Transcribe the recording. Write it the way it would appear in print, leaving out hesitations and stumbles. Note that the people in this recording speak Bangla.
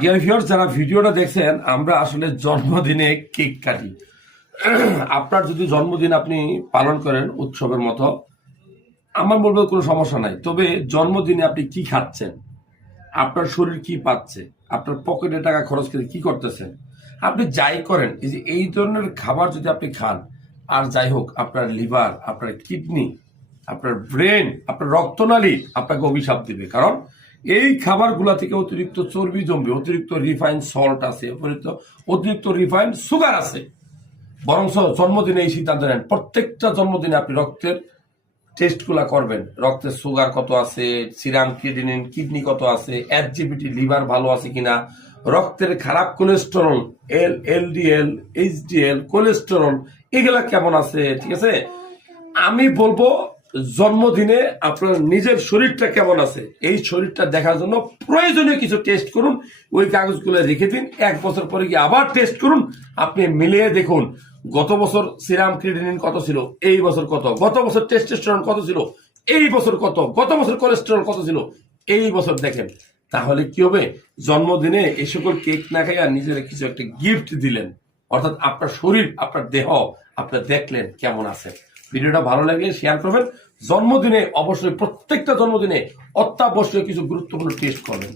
ডিয়ার ভিউয়ার্স, যারা ভিডিওটা দেখছেন, আমরা আসলে জন্মদিনে কেক কাটি। আপনার যদি জন্মদিন আপনি পালন করেন উৎসবের মতো, আমার বলবো কোনো সমস্যা নাই। তবে জন্মদিনে আপনি কি খাচ্ছেন, আপনার শরীর কি পাচ্ছে, আপনার পকেটে টাকা খরচ করে কি করতেছেন, আপনি যাই করেন, এই যে এই ধরনের খাবার যদি আপনি খান, আর যাই হোক, আপনার লিভার, আপনার কিডনি, আপনার ব্রেন, আপনার রক্তনালী আপনাকে অভিশাপ দিবে। কারণ এই খাবারগুলা থেকে অতিরিক্ত চর্বি জমবে, অতিরিক্ত রিফাইন্ড সল্ট আছে, অতিরিক্ত রিফাইন্ড সুগার আছে। বরং জন্মদিনে এই সিদ্ধান্ত নেন, প্রত্যেকটা জন্মদিনে আপনি রক্তের টেস্টগুলা করবেন। রক্তের সুগার কত আছে, সিরাম ক্রিয়েটিনিন, কিডনি কত আছে, এসজিপিটি লিভার ভালো আছে কিনা, রক্তের খারাপ কোলেস্টেরল, এলডিএল, এইচডিএল, কোলেস্টেরল এগুলা কেমন আছে, ঠিক আছে। আমি বলবো জন্মদিনে আপনার নিজের শরীরটা কেমন আছে, এই শরীরটা দেখার জন্য প্রয়োজনীয় কিছু টেস্ট করুন। ওই কাগজগুলো রেখে দিন, 1 বছর পরে গিয়ে আবার টেস্ট করুন। আপনি মিলিয়ে দেখুন গত বছর সিরাম ক্রিয়েটিনিন কত ছিল, এই বছর কত, গত বছর টেস্টোস্টেরন কত ছিল, এই বছর কত, গত বছর কোলেস্টেরল কত ছিল, এই বছর দেখেন। তাহলে কি হবে, জন্মদিনে এই সকল কেক না খাইয়া নিজের কিছু একটা গিফট দিলেন, অর্থাৎ আপনার শরীর, আপনার দেহ আপনার দেখলেন কেমন আছে। ভিডিওটা ভালো লাগলে শেয়ার করবেন। জন্মদিনে অবশ্যই, প্রত্যেকটা জন্মদিনে অত্যাবশ্যক কিছু গুরুত্বপূর্ণ টেস্ট করবেন।